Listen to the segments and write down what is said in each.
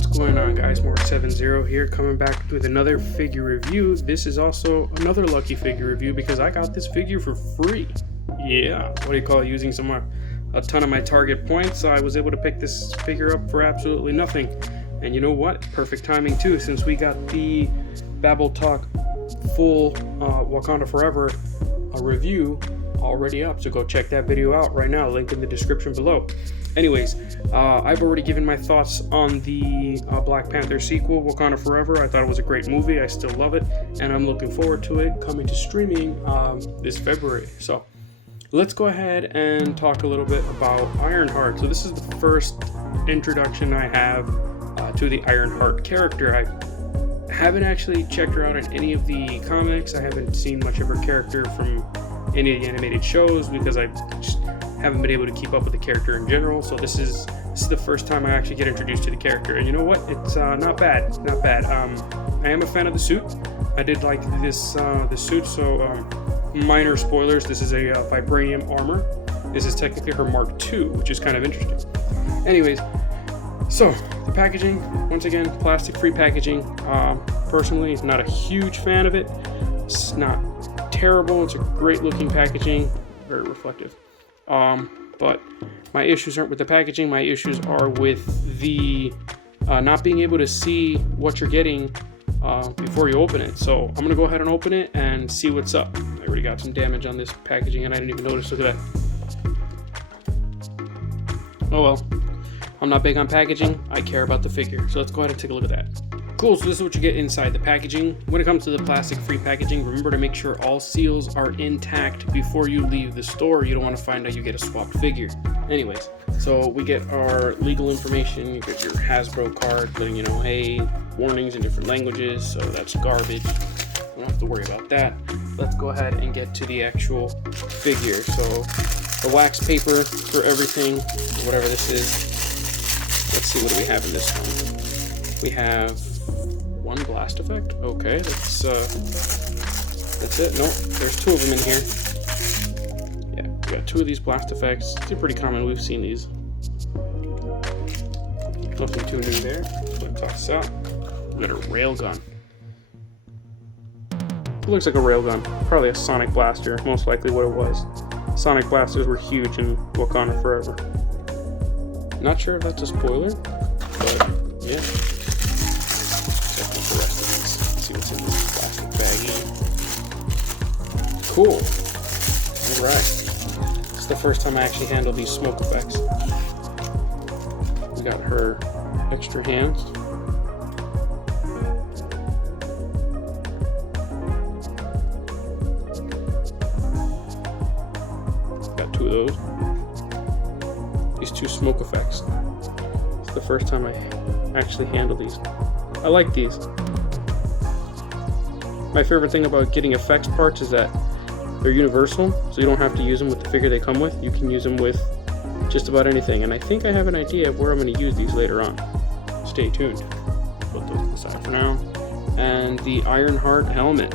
What's going on, guys? Mrk7Zero here, coming back with another figure review. This is also another lucky figure review because I got this figure for free. Yeah, what do you call it? Using a ton of my target points, I was able to pick this figure up for absolutely nothing. And you know what? Perfect timing too, since we got the BabbleTalk full Wakanda Forever review already up, so go check that video out right now, link in the description below. Anyways, I've already given my thoughts on the Black Panther sequel, Wakanda Forever. I thought it was a great movie. I still love it, and I'm looking forward to it coming to streaming this February. So let's go ahead and talk a little bit about IronHeart. So this is the first introduction I have to the IronHeart character. I haven't actually checked her out in any of the comics. I haven't seen much of her character from any of the animated shows because I just haven't been able to keep up with the character in general. So this is the first time I actually get introduced to the character, and you know what? It's not bad. I am a fan of the suit. I did like this the suit. So minor spoilers. This is a vibranium armor. This is technically her Mrk 2, which is kind of interesting. Anyways, so the packaging, once again, plastic-free packaging. Personally, not a huge fan of it. It's not terrible. It's a great-looking packaging, very reflective. But my issues aren't with the packaging. My issues are with the not being able to see what you're getting before you open it. So I'm gonna go ahead and open it and see what's up. I already got some damage on this packaging, and I didn't even notice. Look at that. Oh well. I'm not big on packaging. I care about the figure. So let's go ahead and take a look at that. Cool, so this is what you get inside the packaging. When it comes to the plastic-free packaging, remember to make sure all seals are intact before you leave the store. You don't want to find out you get a swapped figure. Anyways, so we get our legal information. You get your Hasbro card, putting, hey, warnings in different languages, so that's garbage. Don't have to worry about that. Let's go ahead and get to the actual figure. So the wax paper for everything, whatever this is. Let's see, what do we have in this one? We have one blast effect. Okay, that's it. Nope, there's two of them in here. Yeah, we got two of these blast effects. They're pretty common. We've seen these. Nothing too new there. Let's toss this out. We got a railgun. It looks like a railgun. Probably a sonic blaster. Most likely what it was. Sonic blasters were huge in Wakanda Forever. Not sure if that's a spoiler, but yeah. Check out the rest of these. See what's in this plastic baggie. Cool. Alright. It's the first time I actually handled these smoke effects. We got her extra hands. Got two of those. These two smoke effects. It's the first time I actually handle these. I like these. My favorite thing about getting effects parts is that they're universal, so you don't have to use them with the figure they come with. You can use them with just about anything, and I think I have an idea of where I'm going to use these later on. Stay tuned. Put those to the side for now. And the IronHeart helmet.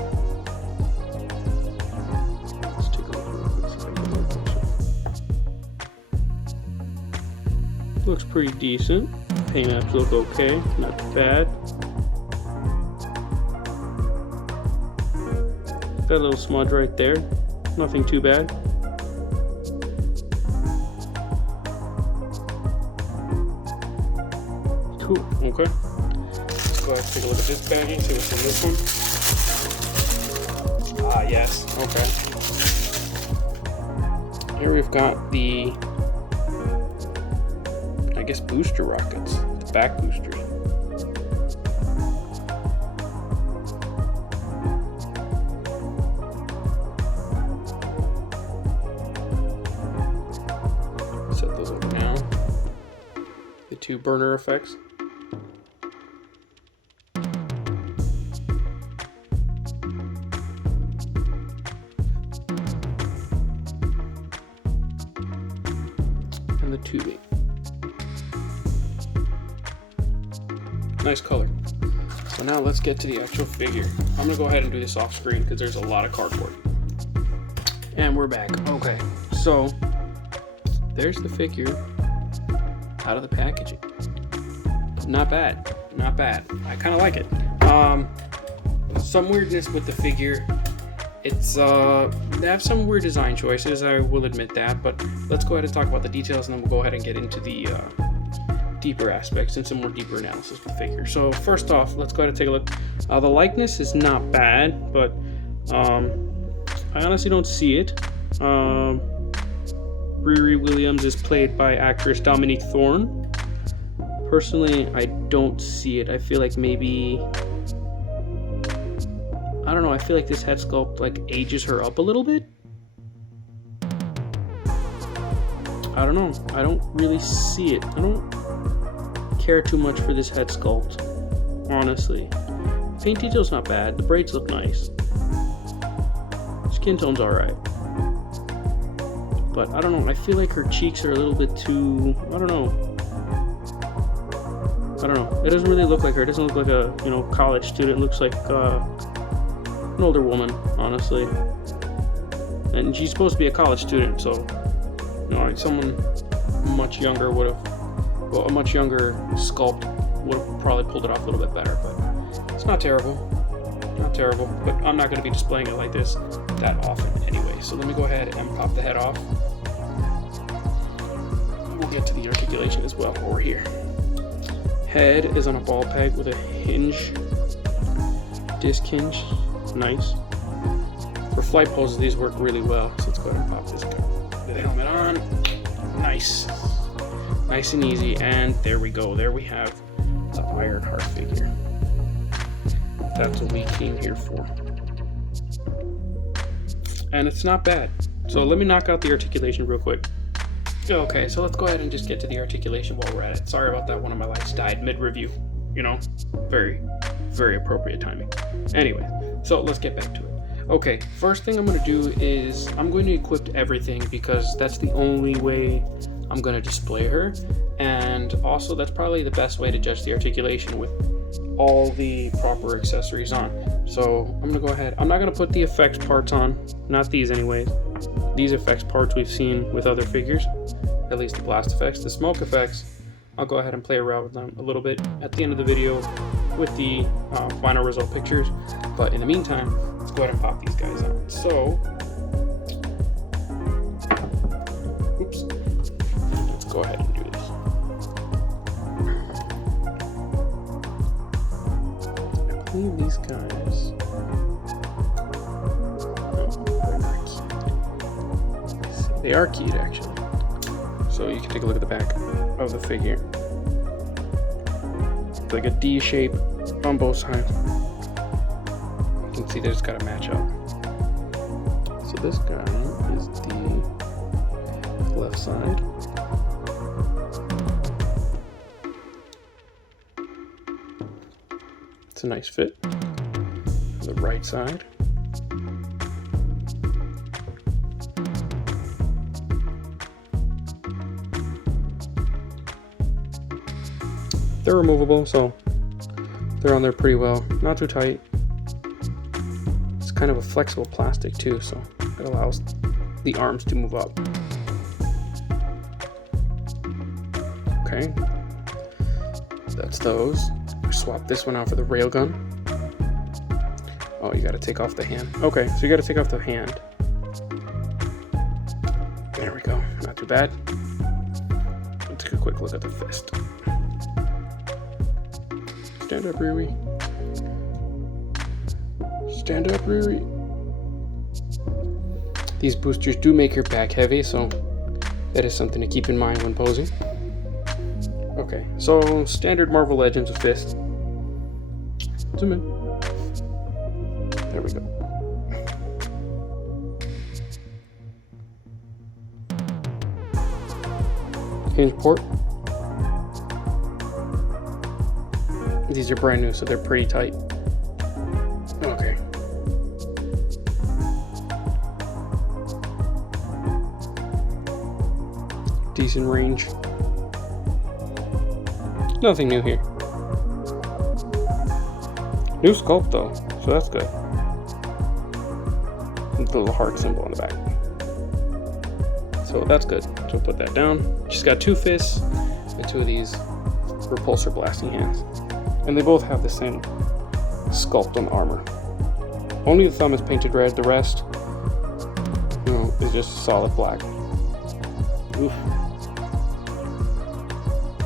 Looks pretty decent. Paint apps look okay, not bad. Got a little smudge right there. Nothing too bad. Cool, okay. Let's go ahead and take a look at this baggie, see what's in this one. Ah, yes, okay. Here we've got the booster rockets, the back boosters. Set those over now. The two burner effects. And the tubing. Nice color. So now let's get to the actual figure. I'm gonna go ahead and do this off screen because there's a lot of cardboard. And we're back. Okay, so there's the figure out of the packaging. not bad. Not bad. I kind of like it. Some weirdness with the figure. It's they have some weird design choices, I will admit that, but let's go ahead and talk about the details, and then we'll go ahead and get into the deeper aspects and some more deeper analysis with the figure. So first off, let's go ahead and take a look. The likeness is not bad, but I honestly don't see it. Riri Williams is played by actress Dominique Thorne. Personally, I don't see it. I feel like maybe, I don't know, I feel like this head sculpt like ages her up a little bit. I don't know. I don't really see it. I don't care too much for this head sculpt, honestly. Paint detail's not bad. The braids look nice. Skin tone's alright. But I don't know. I feel like her cheeks are a little bit too, I don't know. It doesn't really look like her. It doesn't look like a, college student. It looks like an older woman, honestly. And she's supposed to be a college student, so someone much younger would have, a much younger sculpt would have probably pulled it off a little bit better. But it's not terrible, but I'm not going to be displaying it like this that often anyway. So let me go ahead and pop the head off. We'll get to the articulation as well while we're here. Head is on a ball peg with a hinge, disc hinge. Nice. For flight poses, these work really well. So let's go ahead and pop this guy. Get the helmet on. Nice. Nice and easy. And there we go. There we have the IronHeart figure. That's what we came here for. And it's not bad. So let me knock out the articulation real quick. Okay, so let's go ahead and just get to the articulation while we're at it. Sorry about that. One of my lights died mid-review. Very, very appropriate timing. Anyway. So let's get back to it. Okay, first thing I'm going to do is I'm going to equip everything because that's the only way I'm going to display her. And also that's probably the best way to judge the articulation with all the proper accessories on. So I'm going to go ahead. I'm not going to put the effects parts on. Not these anyways. These effects parts we've seen with other figures. At least the blast effects. The smoke effects, I'll go ahead and play around with them a little bit at the end of the video with the final result pictures. But in the meantime, let's go ahead and pop these guys on. So, oops, let's go ahead and do this. I believe these guys, they are keyed actually. So you can take a look at the back of the figure. It's like a D shape on both sides. You can see that it's got to match up. So this guy is the left side. It's a nice fit. The right side. They're removable, so they're on there pretty well. Not too tight. It's kind of a flexible plastic too, so it allows the arms to move up. Okay, that's those. Swap this one out for the railgun. Oh, you gotta take off the hand. Okay, so you gotta take off the hand. There we go, not too bad. Let's take a quick look at the fist. Stand up, Riri. Stand up, Riri. These boosters do make your back heavy, so that is something to keep in mind when posing. Okay, so standard Marvel Legends of fist. Zoom in. There we go. Hinge port. These are brand new, so they're pretty tight. Okay. Decent range. Nothing new here. New sculpt though, so that's good. With the little heart symbol on the back. So that's good. So put that down. She's got two fists and two of these repulsor blasting hands. And they both have the same sculpt on the armor. Only the thumb is painted red, the rest, is just solid black. Oof.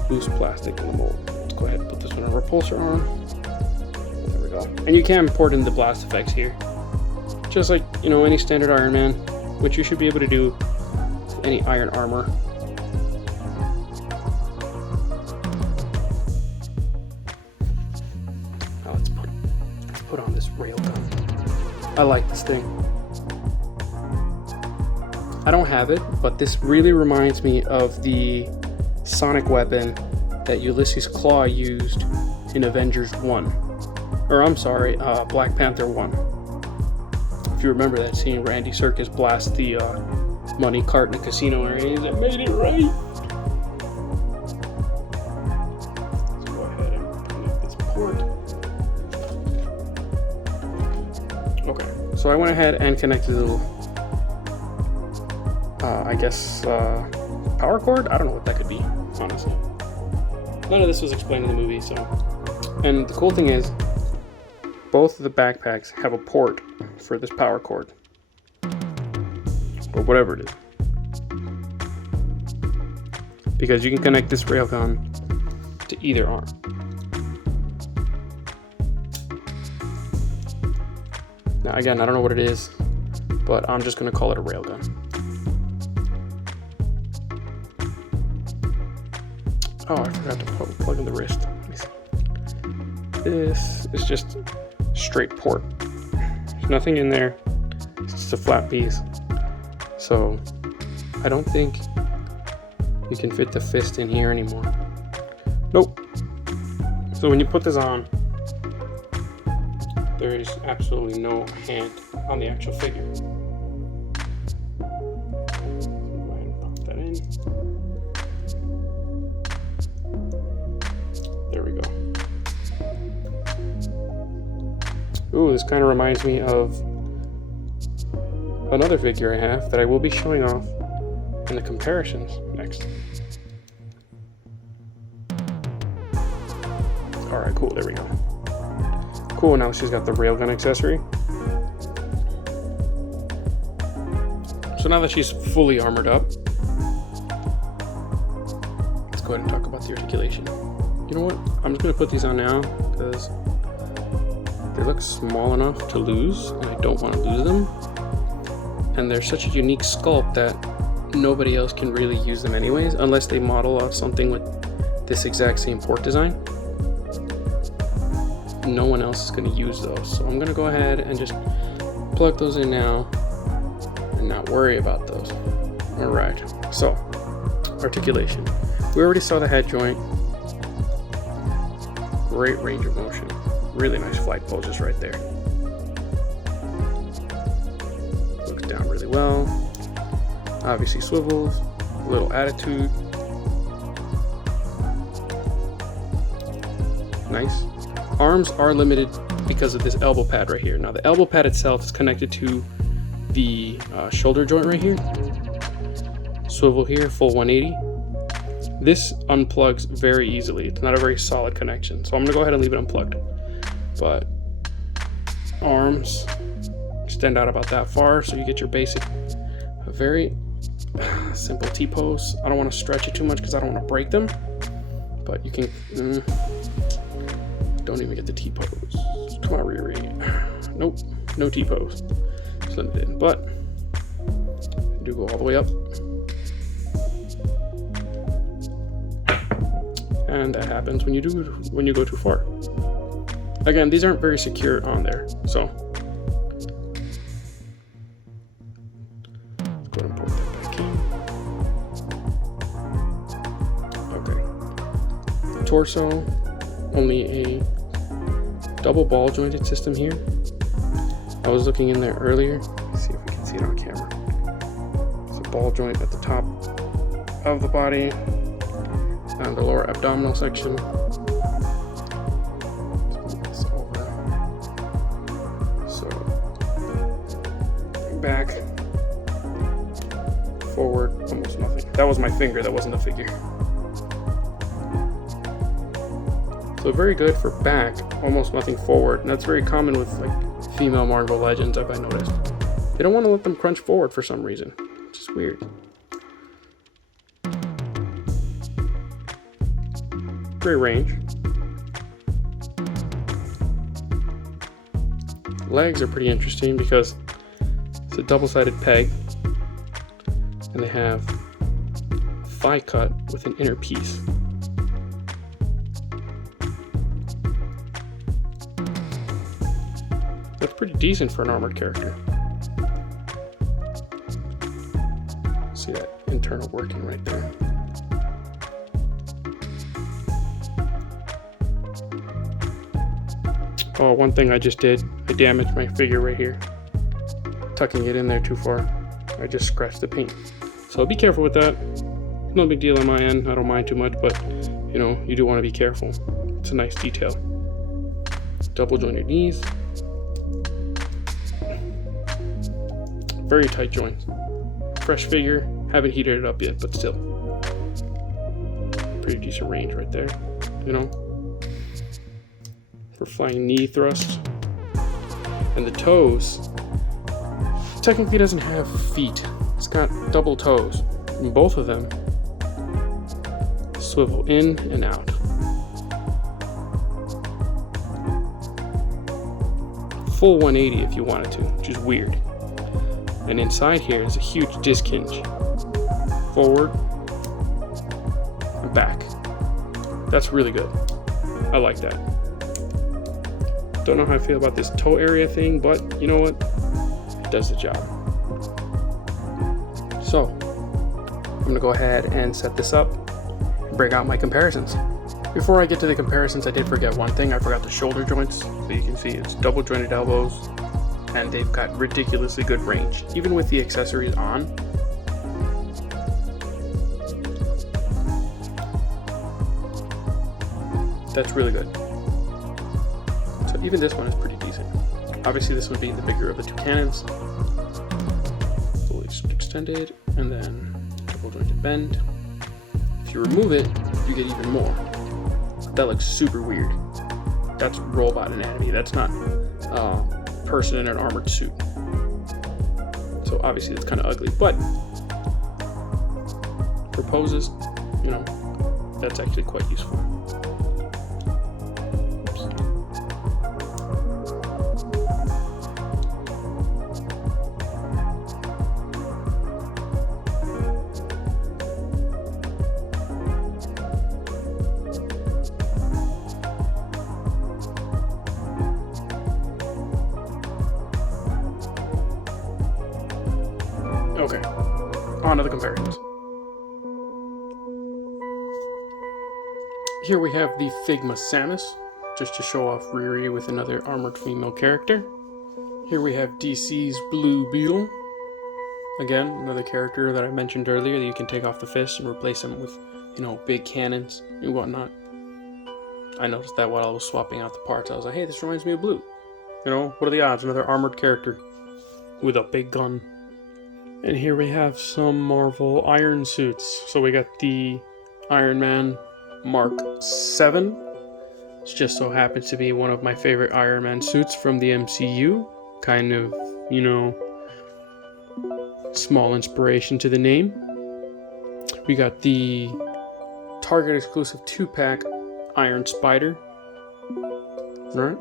Loose plastic in the mold. Let's go ahead and put this on a repulsor arm. There we go. And you can import in the blast effects here. Just like, any standard Iron Man, which you should be able to do with any iron armor. Now let's put on this railgun. I like this thing. I don't have it, but this really reminds me of the sonic weapon that Ulysses Claw used in Avengers 1. Or I'm sorry, Black Panther 1. If you remember that scene where Andy Serkis blasts the money cart in the casino area, I made it right. Let's go ahead and connect this port. Okay, so I went ahead and connected the little power cord? I don't know what that could be, honestly. None of this was explained in the movie, so. And the cool thing is, both of the backpacks have a port for this power cord. Or whatever it is. Because you can connect this railgun to either arm. Now again, I don't know what it is, but I'm just going to call it a railgun. Oh, I forgot to plug in the wrist. Let me see. This is just straight port. There's nothing in there. It's just a flat piece. So I don't think you can fit the fist in here anymore. Nope. So when you put this on, there is absolutely no hand on the actual figure. Go ahead and pop that in. There we go. Ooh, this kind of reminds me of another figure I have that I will be showing off in the comparisons next. Alright, cool, there we go. Cool, now she's got the railgun accessory. So now that she's fully armored up, let's go ahead and talk about the articulation. You know what? I'm just going to put these on now because they look small enough to lose, and I don't want to lose them. And they're such a unique sculpt that nobody else can really use them anyways, unless they model off something with this exact same port design. No one else is going to use those. So I'm going to go ahead and just plug those in now and not worry about those. Alright, so articulation. We already saw the head joint. Great range of motion. Really nice flight poses right there. Looks down really well. Obviously swivels. A little attitude. Nice. Arms are limited because of this elbow pad right here. Now the elbow pad itself is connected to the shoulder joint right here. Swivel here, full 180. This unplugs very easily. It's not a very solid connection, so I'm gonna go ahead and leave it unplugged. But arms extend out about that far, so you get your basic, very simple T-pose. I don't want to stretch it too much because I don't want to break them, but you can. Don't even get the T-pose. Come on, Riri. Nope, no T-pose. It's limited, but I do go all the way up. And that happens when you go too far. Again, these aren't very secure on there, so let's go ahead and put that back in. Okay. Torso, only a double ball jointed system here. I was looking in there earlier. Let's see if we can see it on camera. It's a ball joint at the top of the body. And the lower abdominal section. Let's move this over. So, back, forward, almost nothing. That was my finger, that wasn't the figure. So very good for back, almost nothing forward. And that's very common with like female Marvel Legends, I've noticed. They don't want to let them crunch forward for some reason, which is weird. Great range. Legs are pretty interesting because it's a double-sided peg and they have a thigh cut with an inner piece. That's pretty decent for an armored character. See that internal working right there. Oh, one thing I just did, I damaged my figure right here. Tucking it in there too far. I just scratched the paint. So be careful with that. No big deal on my end, I don't mind too much, but you know, you do want to be careful. It's a nice detail. Double jointed knees. Very tight joints. Fresh figure, haven't heated it up yet, but still. Pretty decent range right there, you know. For flying knee thrust. And the toes, technically doesn't have feet. It's got double toes. And both of them swivel in and out. Full 180 if you wanted to, which is weird. And inside here is a huge disc hinge. Forward and back. That's really good. I like that. Don't know how I feel about this toe area thing, but you know what? It does the job. So, I'm gonna go ahead and set this up and break out my comparisons. Before I get to the comparisons, I did forget one thing. I forgot the shoulder joints. So you can see it's double jointed elbows and they've got ridiculously good range, even with the accessories on. That's really good. So even this one is pretty decent. Obviously this one being the bigger of the two cannons. Fully extended and then double jointed bend. If you remove it, you get even more. That looks super weird. That's robot anatomy. That's not person in an armored suit. So obviously it's kind of ugly, but for poses, you know, that's actually quite useful. Okay, on to the comparisons. Here we have the Figma Samus, just to show off Riri with another armored female character. Here we have DC's Blue Beetle. Again, another character that I mentioned earlier that you can take off the fist and replace them with, you know, big cannons and whatnot. I noticed that while I was swapping out the parts. I was like, hey, this reminds me of Blue. You know, what are the odds? Another armored character with a big gun. And here we have some Marvel Iron suits. So we got the Iron Man Mrk7. It just so happens to be one of my favorite Iron Man suits from the MCU. Kind of, you know, small inspiration to the name. We got the Target exclusive 2-pack Iron Spider. Alright.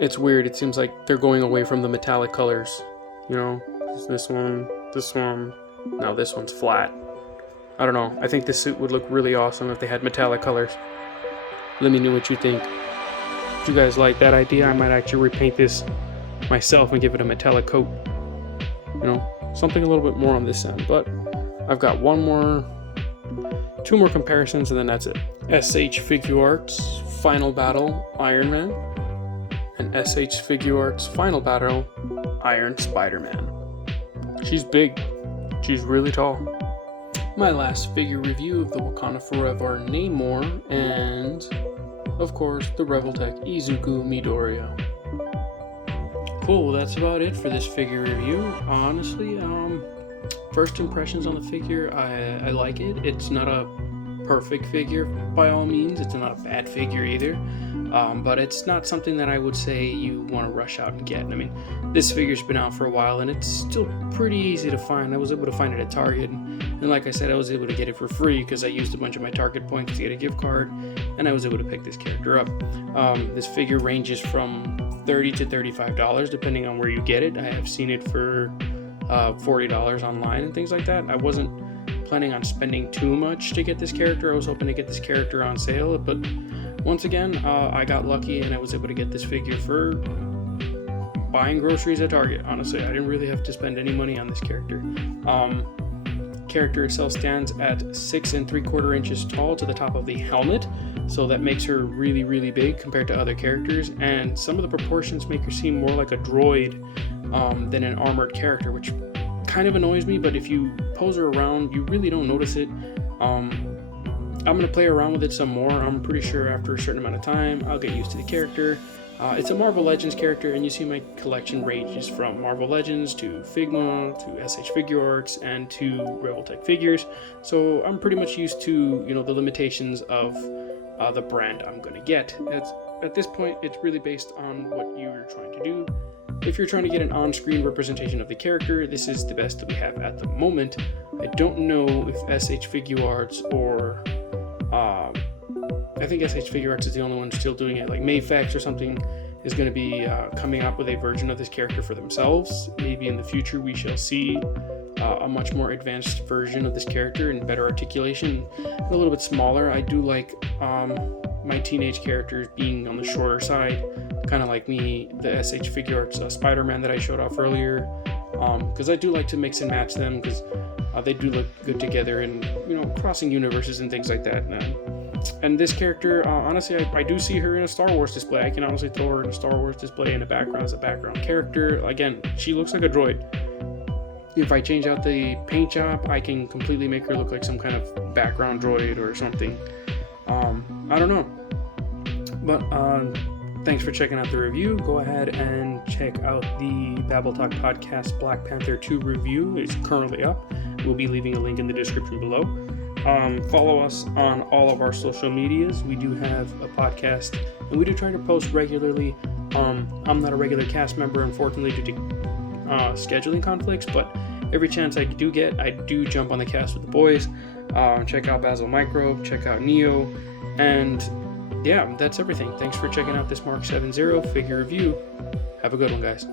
It's weird. It seems like they're going away from the metallic colors, you know. This one, now this one's flat. I don't know, I think this suit would look really awesome if they had metallic colors. Let me know what you think. If you guys like that idea, I might actually repaint this myself and give it a metallic coat. You know, something a little bit more on this end, but I've got two more comparisons and then that's it. SH Figuarts Final Battle Iron Man and SH Figuarts Final Battle Iron Spider-Man. She's big. She's really tall. My last figure review of the Wakanda Forever Namor and, of course, the Revoltech Izuku Midoriya. Cool, that's about it for this figure review. Honestly, first impressions on the figure, I like it. It's not a perfect figure by all means. It's not a bad figure either. But it's not something that I would say you want to rush out and get. I mean, this figure's been out for a while and it's still pretty easy to find. I was able to find it at Target, and like I said, I was able to get it for free because I used a bunch of my Target points to get a gift card, and I was able to pick this character up. This figure ranges from $30 to $35 depending on where you get it. I have seen it for $40 online and things like that. I wasn't planning on spending too much to get this character. I was hoping to get this character on sale, but once again, I got lucky and I was able to get this figure for buying groceries at Target. Honestly, I didn't really have to spend any money on this character. Character itself stands at 6 3/4 inches tall to the top of the helmet, so that makes her really, really big compared to other characters, and some of the proportions make her seem more like a droid than an armored character, which kind of annoys me, but if you pose her around, you really don't notice it. I'm going to play around with it some more. I'm pretty sure after a certain amount of time, I'll get used to the character. It's a Marvel Legends character, and you see my collection ranges from Marvel Legends to Figma to SH Figure Arts and to BabbleTech figures. So I'm pretty much used to, the limitations of the brand I'm going to get. At this point, it's really based on what you're trying to do. If you're trying to get an on-screen representation of the character, this is the best that we have at the moment. I don't know if SH Figure Arts or I think SH Figure Arts is the only one still doing it. Like Mayfax or something is going to be coming up with a version of this character for themselves. Maybe in the future we shall see a much more advanced version of this character and better articulation, a little bit smaller. I do like my teenage characters being on the shorter side, kind of like me, the SH Figure Arts Spider-Man that I showed off earlier, because I do like to mix and match them because they do look good together and crossing universes and things like that. And this character, honestly, I do see her in a Star Wars display. I can honestly throw her in a Star Wars display in the background as a background character. Again, she looks like a droid. If I change out the paint job, I can completely make her look like some kind of background droid or something. I don't know. But thanks for checking out the review. Go ahead and check out the Babble Talk Podcast Black Panther 2 review. It's currently up. We'll be leaving a link in the description below. Follow us on all of our social medias. We do have a podcast, and we do try to post regularly. I'm not a regular cast member, unfortunately, due to scheduling conflicts, but every chance I do get, I do jump on the cast with the boys. Check out Basil Micro, check out Neo, and yeah, that's everything. Thanks for checking out this Mrk7Zero figure review. Have a good one, guys.